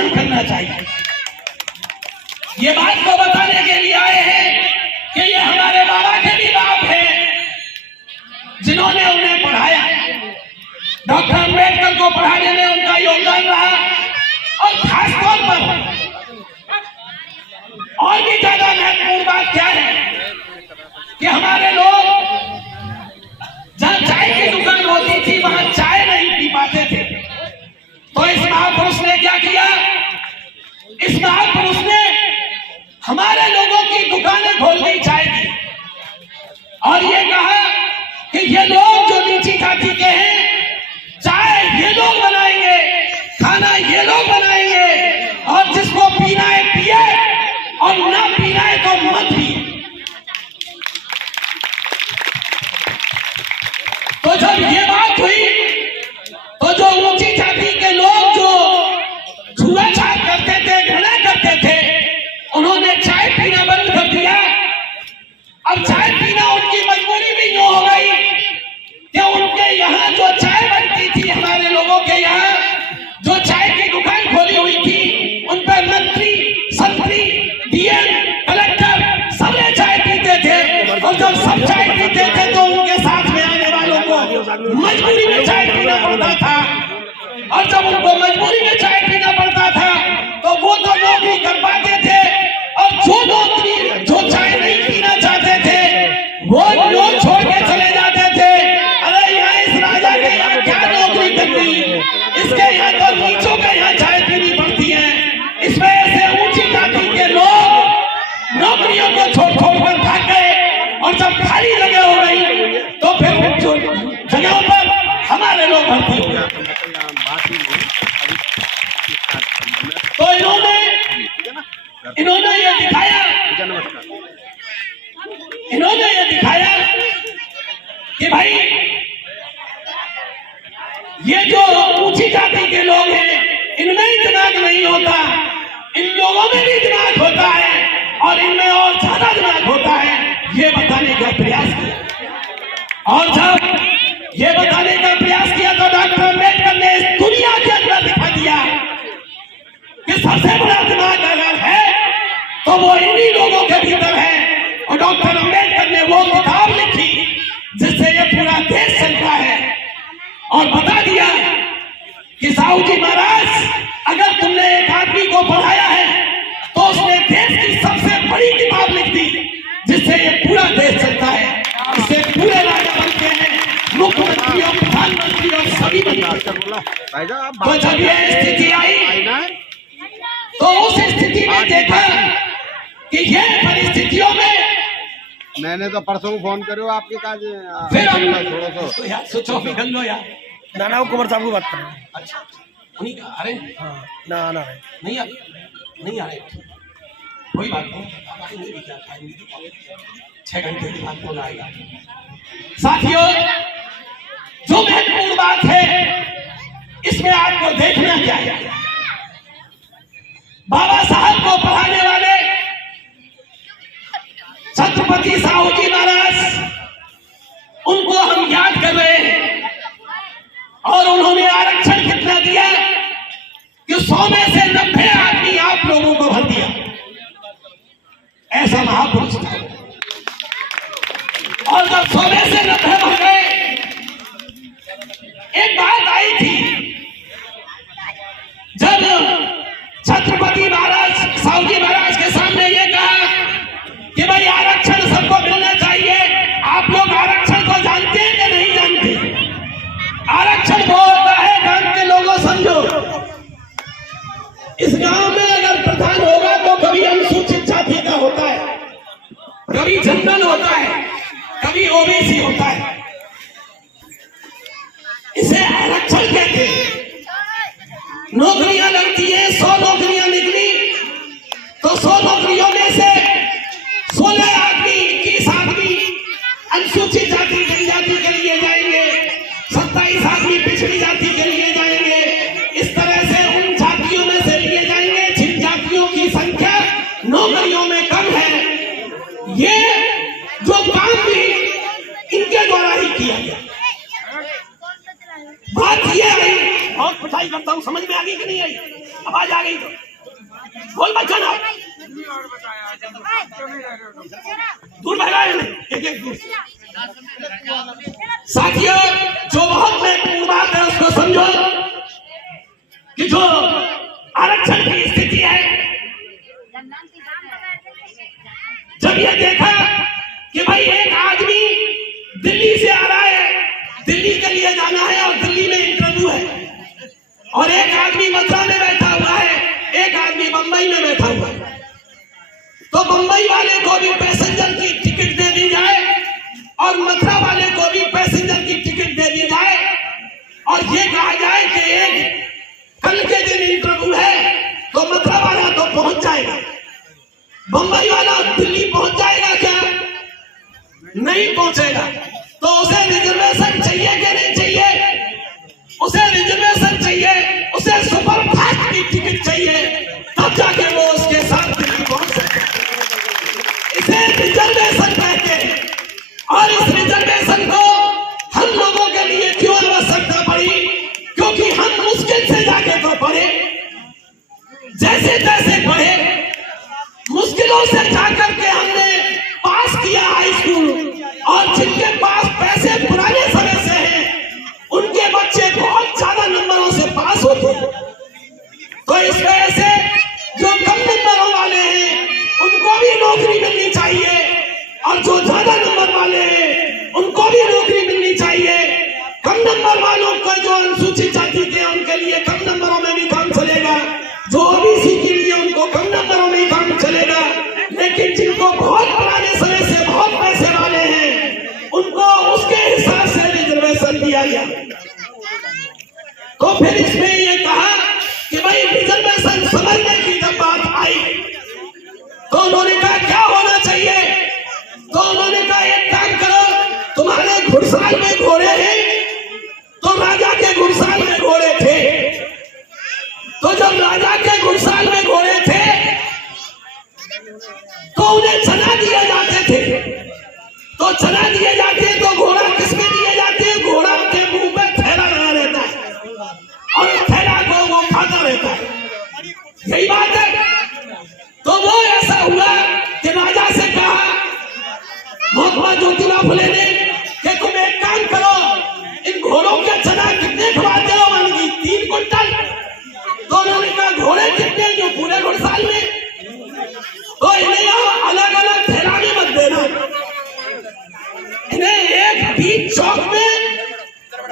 सम्मान करना चाहिए। ये बात को बताने के लिए आए हैं कि ये हमारे बाबा के भी बाप है जिन्होंने उन्हें पढ़ाया। डॉक्टर अंबेडकर को पढ़ाने में उनका योगदान रहा और खासतौर पर और भी ज्यादा महत्वपूर्ण बात क्या है कि हमारे लोग जहां चाय की दुकान होती थी वहां चाय नहीं पी पाते थे। तो इस महापुरुष ने क्या किया? इस महापुरुष ने हमारे लोगों की दुकानें खोल दी चाय की और ये कहा कि ये लोग जो नीची जाति के हैं, चाय ये लोग बनाएंगे, खाना ये लोग बनाएंगे और जिसको पीना है पिए और ना पीना है तो मत पिए। तो जब ये बात हुई तो जो ऊंची जाति के लोग जो छुआछात करते थे, घृणा करते थे, उन्होंने चाय पीना बंद कर दिया। अब चाय पीना उनकी मजबूरी भी यूं हो गई कि उनके यहाँ जो चाय बनती थी, हमारे लोगों के यहाँ जो चाय की दुकान खोली हुई थी, उन पर मंत्री, संतरी, डीएम, कलेक्टर सबने चाय पीते थे। और जब सब चाय पीते थे तो उनके साथ में आने वालों को मजबूरी में चाय पीना पड़ता था। और जब उनको मजबूरी में चाय पीना पड़ता था तो वो तो नौकरी कर पाते थे और जो चाय नहीं पीना चाहते थे वो लोग छोड़ के चले जाते थे। अरे यहाँ इस राजा के यहाँ क्या नौकरी करनी, इसके यहाँ तो नीचों के यहाँ चाय पीनी पड़ती है। इस वजह से ऊंची जाति के लोग नौकरियों को छोड़ कर भाग गए और जब खाली जगह हो गई तो फिर जो जगहों पर हमारे लोग भर्ती हो गए। तो इन्होंने ये दिखाया कि भाई ये जो ऊंची जाति के लोग हैं, इनमें दिमाग नहीं होता, इन लोगों में भी दिमाग होता है और इनमें और ज्यादा दिमाग होता है, ये बताने का प्रयास किया। और जब ये बताने का प्रयास किया तो डॉक्टर अंबेडकर ने इस दुनिया के अंदर दिखा दिया कि सबसे बड़ा दिमाग अगर है तो वो इन्हीं लोगों के भीतर है। और डॉक्टर अंबेडकर ने वो किताब लिखी जिससे ये पूरा देश चलता है और बता दिया कि साहू जी महाराज, अगर तुमने एक आदमी को पढ़ाया है तो उसने देश की सबसे बड़ी किताब लिख दी जिससे ये पूरा देश चलता है। इससे पूरे राजा बनते हैं, मुख्यमंत्री और प्रधानमंत्री और सभी बनते। तो जब ये स्थिति आई तो उस स्थिति में देखा कि ये परिस्थितियों में मैंने तो परसों फोन करो आपके काज फिर हम यार सोचो भी कर लो यार। नाना कुमार साहब को बात कर रहे हैं। अच्छा उन्हीं का अरे हाँ ना आना है नहीं आ रहे कोई बात नहीं, भी क्या खाएंगे 6 घंटे के बाद कौन आएगा। साथियों, जो महत्वपूर्ण बात है इसमें आपको देखना क्या है, बाबा साहब को पढ़ाने वाले छत्रपति साहू जी महाराज, उनको हम याद कर रहे हैं और उन्होंने आरक्षण कितना दिया कि 100 में से 90 आदमी आप लोगों को भर दिया। ऐसा महापुरुष था। और जब 100 में से 90 भर गए, एक बात आई थी जब छत्रपति महाराज साहू जी महाराज के सामने ये कहा कि भाई आरक्षण सबको मिलना चाहिए। आप लोग आरक्षण को जानते हैं या नहीं जानते? आरक्षण वो होता है, गांव के लोगों समझो, इस गांव में अगर प्रधान होगा तो कभी अनुसूचित जाति का होता है, कभी जनरल होता है, कभी ओबीसी होता है। इसे आरक्षण कहते हैं। नौकरियां लगती है, 100 नौकरियां निकली तो 100 नौकरियों में से 16 आदमी, 21 आदमी अनुसूचित जाति जनजाति के लिए जाएंगे, 27 आदमी पिछड़ी जाति के लिए जाएंगे। इस तरह से उन जातियों में से लिए जाएंगे जिन जातियों की संख्या नौकरियों में कम है। ये जो काम भी इनके द्वारा ही किया गया। बात ये आई, और पढ़ाई करता हूं, समझ में आ गई कि नहीं आई? आवाज आ गई तो बोल बच्चा ना दूर भगा एक दूर। साथियों, जो बहुत महत्वपूर्ण बात है उसको समझो कि जो आरक्षण की स्थिति है, जब ये देखा कि भाई एक आदमी दिल्ली से आ रहा है, दिल्ली के लिए जाना है और दिल्ली में इंटरव्यू है, और एक आदमी मथुरा में बैठा हुआ है, एक आदमी बंबई में बैठा हुआ है, तो बंबई वाले को भी पैसेंजर की टिकट दे दी जाए और मथुरा वाले को भी पैसेंजर की टिकट दे दी जाए, और ये कहा जाए कि एक कल के दिन इंटरव्यू है तो मथुरा वाला तो पहुंच जाएगा, बंबई वाला दिल्ली पहुंच जाएगा क्या? नहीं पहुंचेगा। तो उसे रिजर्वेशन चाहिए कि नहीं चाहिए? उसे रिजर्वेशन चाहिए, उसे सुपर फास्ट की टिकट चाहिए, तब जाके वो उसके साथ दिल्ली पहुंच सकता है। इसे रिजर्वेशन कहते हैं। और इस रिजर्वेशन को हम लोगों के लिए क्यों आवश्यकता पड़ी? क्योंकि हम मुश्किल से जाके तो पढ़े, जैसे तैसे पढ़े, मुश्किलों से जाकर के हमने पास किया हाई स्कूल, और जिनके पास पैसे पुराने समय से हैं उनके बच्चे बहुत ज्यादा नंबरों से पास होते हैं। तो इस वजह से जो कम नंबरों वाले हैं उनको भी नौकरी मिलनी चाहिए, और जो ज्यादा नंबर वाले हैं उनको भी नौकरी मिलनी चाहिए। कम नंबर वालों को, जो अनुसूचित जाति के, उनके लिए कम नंबरों में भी काम चलेगा, जो ओबीसी के लिए उनको कम नंबरों में ही काम चलेगा, लेकिन जिनको बहुत पुराने समय से बहुत पैसे वाले हैं उनको उसके हिसाब से रिजर्वेशन दिया गया। तो फिर इसमें ये कहा कि भाई रिजर्वेशन समझने की जब बात आई तो उन्होंने कहा क्या होना चाहिए? तो उन्होंने कहा एक काम करो, तुम्हारे घुड़साल में घोड़े हैं, तो राजा के घुड़साल में घोड़े थे, तो जब राजा के घुड़साल में घोड़े थे तो उन्हें चना दिए जाते थे, तो चना दिए जाते हैं, तो घोड़ा किसमें दिए जाते हैं? घोड़ा के मुंह पे थैला लगा रहता है और थैला को वो खाता रहता है, यही बात है। तो वो ऐसा हुआ कि राजा से कहा महात्मा ज्योतिबा फुले ने कि तुम एक काम करो, इन घोड़ों के चना कितने खवाते हो? मानेगी 3 कुंटल। तो उन्होंने कहा घोड़े कितने? जो पूरे घुड़साल में। तो इन्हें अलग अलग थैला में मत देना, इन्हें एक बीच चौक में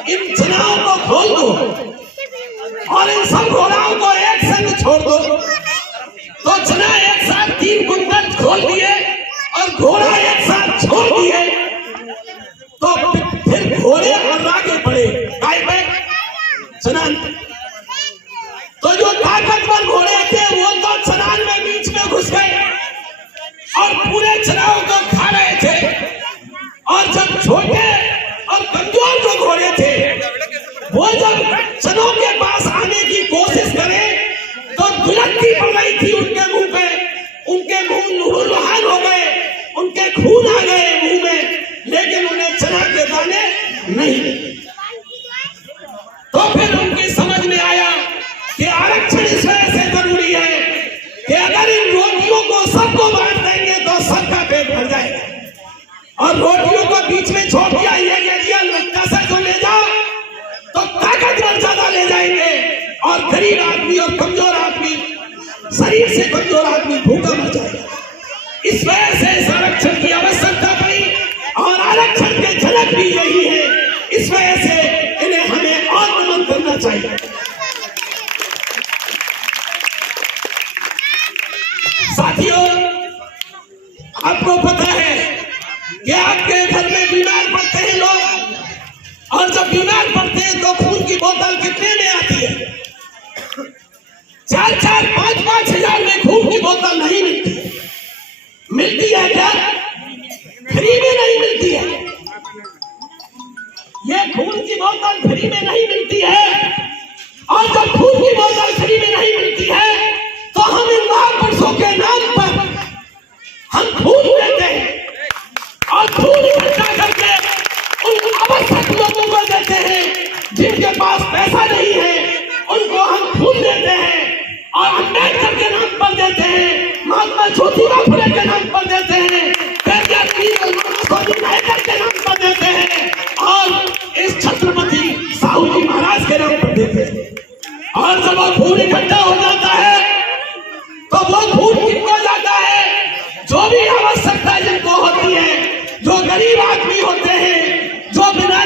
इन चनाओं को खोल दो और इन सब घोड़ाओं को एक संग छोड़ दो। तो चना एक साथ 3 कुंटल खोल दिए और घोड़ा एक साथ छोड़ दिए, तो फिर घोड़े और आगे बढ़े गाय पे चना। तो जो ताकतवर घोड़े थे वो तो चनान में बीच में घुस गए और पूरे चनाओं को खा रहे थे, और जब छोटे और कमजोर जो घोड़े थे वो जब चनों के पास आने की कोशिश करे तो दुलत्ती पड़ रही थी उनके मुंह पे, उनके मुंह लुहान हो गए, उनके खून आ गए मुंह में, लेकिन उन्हें चना के दाने नहीं मिले। तो फिर उनकी समझ में आया कि आरक्षण इस वजह से जरूरी है कि अगर इन रोटियों को सबको बांट देंगे तो सबका पेट भर जाएगा, और रोटियों को बीच में छोड़ दिया, ये कह दिया लुट्टा से जो ले जाओ तो ताकतवर ज्यादा ले जाएंगे, और गरीब आदमी और कमजोर आदमी, शरीर से कमजोर आदमी भूखा मर जाएगा। इस वजह से इस आरक्षण की आवश्यकता पड़ी, और आरक्षण के जनक भी यही है। इस वजह से इन्हें हमें और नमन करना चाहिए। साथियों, आपको पता है कि आपके घर में बीमार पड़ते हैं लोग, और जब बीमार पड़ते हैं तो खून की बोतल कितने में आती है? 4-4, 5-5 हजार में खून की बोतल नहीं मिलती है। मिलती है क्या? फ्री में नहीं मिलती है। ये खून की बोतल फ्री में नहीं मिलती है, और जब खून की बोतल फ्री में नहीं मिलती है तो हम इन महापुरुषों के नाम पर हम खून देते हैं, और खून इकट्ठा करके उन आवश्यक लोगों को देते हैं। जिनके पास पैसा नहीं है उनको हम खून देते हैं, अम्बेडकर के नाम पर देते हैं, महात्मा ज्योतिबा फुले के नाम पर देते हैं, स्वामी नायकर के नाम पर देते हैं और इस छत्रपति साहू जी महाराज के नाम पर देते हैं। और जब वो खून इकट्ठा हो जाता है तो वो खून किनको जाता है? जो भी आवश्यकता जिनको होती है, जो गरीब आदमी होते हैं, जो बिना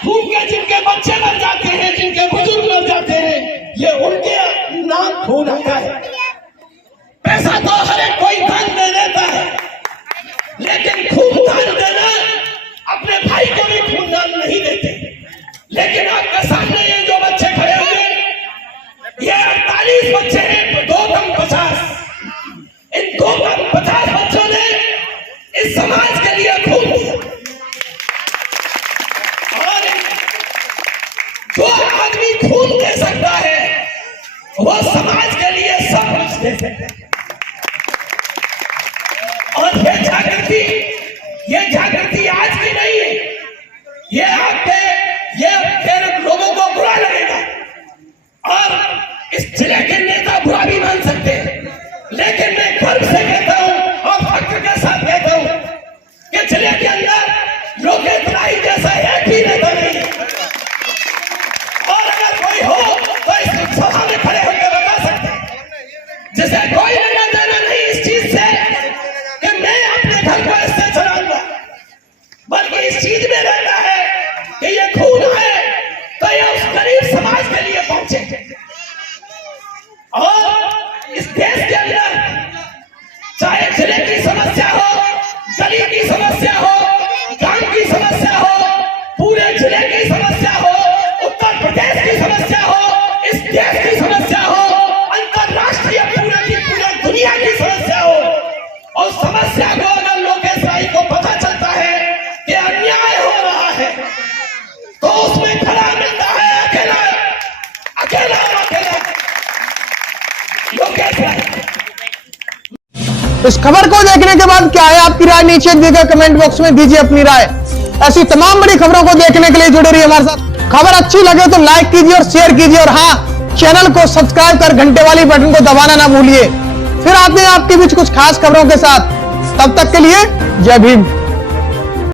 खून के जिनके बच्चे मर जाते हैं, जिनके बुजुर्ग मर जाते हैं, ये उनके नाम खून आता है। पैसा तो हर एक कोई दान दे देता है, लेकिन खून दान देना, अपने भाई को भी खून दान नहीं देते। लेकिन आपके सामने ये जो बच्चे खड़े हुए, ये 48 बच्चे हैं, 2 कम 50। इन 2 कम 50 बच्चों ने इस समाज के लिए खून दिया। और जो आदमी खून दे सकता है, वो समाज के लिए सब कुछ दे सकता है। और ये जागृति आज की नहीं है। ये लोगों को बुरा लगेगा और इस जिले के नेता बुरा भी मान सकते हैं, लेकिन मैं गर्व से कहता हूं और फख्र के साथ कहता हूं कि जिले के अंदर लोकेश राय जैसा एक भी नेता नहीं है। और अगर कोई हो तो इस सभा में खड़े होकर बता सकते हैं, जिसे कोई लेना देना नहीं इस चीज से कि मैं अपने घर को इससे चलाऊंगा, बल्कि इस चीज में रहना है कि ये खून है तो ये उस गरीब समाज के लिए पहुंचे। और इस देश के अंदर चाहे जिले की समस्या हो, गली की समस्या हो, गांव की समस्या हो, पूरे जिले की समस्या हो, उत्तर प्रदेश की समस्या हो, इस देश की समस्या हो, अंतरराष्ट्रीय पूरे दुनिया की समस्या हो, और समस्या को अगर लोकेश राय को पता चलता है कि अन्याय हो रहा है, तो उसमें खड़ा मिलता है अकेला लोकेश राय। इस खबर को देखने के बाद क्या है आपकी राय? नीचे दिए गए कमेंट बॉक्स में दीजिए अपनी राय। ऐसी तमाम बड़ी खबरों को देखने के लिए जुड़े रहिए हमारे साथ। खबर अच्छी लगे तो लाइक कीजिए और शेयर कीजिए, और हाँ, चैनल को सब्सक्राइब कर घंटे वाली बटन को दबाना ना भूलिए। फिर आते हैं आपके बीच कुछ खास खबरों के साथ। तब तक के लिए जय भीम।